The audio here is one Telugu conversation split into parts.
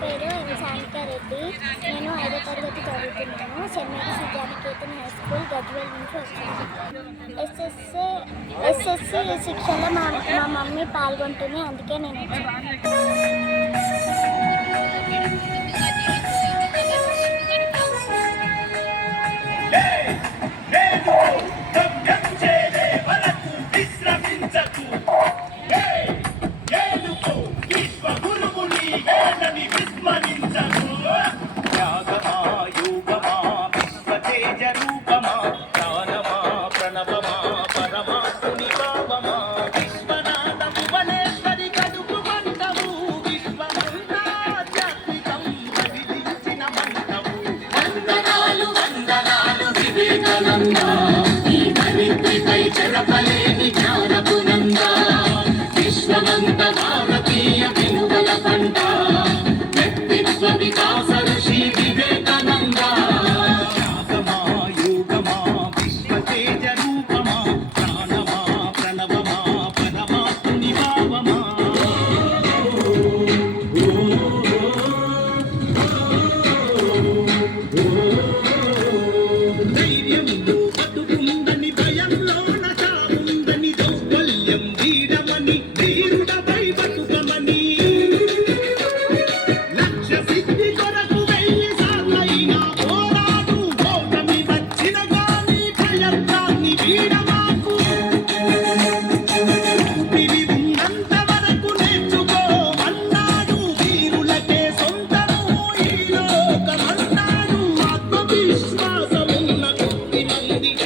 పేరు నిశానిక రెడ్డి నేను ఐదో తరగతి చదువుతున్నాను చెన్నై సిద్ధానికేతన్ హై స్కూల్ గజ్వేల్ నుంచి వస్తున్నాను ఎస్ఎస్ ఎస్ఎస్సీ శిక్షలో మా మా మమ్మీ పాల్గొంటుంది అందుకే నేను వచ్చాను ఈ ధరిత్రిపై చెరపలేని జ్ఞానం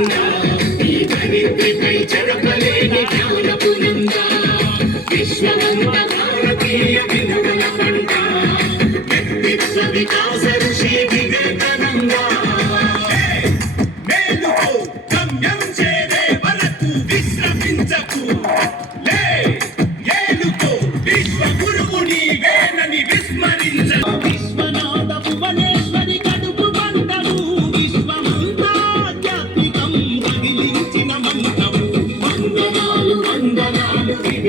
బృందా ఈ ధరిత్రిపై విశ్వమంత భారతీయ విధుల పంట వ్యక్తిత్వ వికాస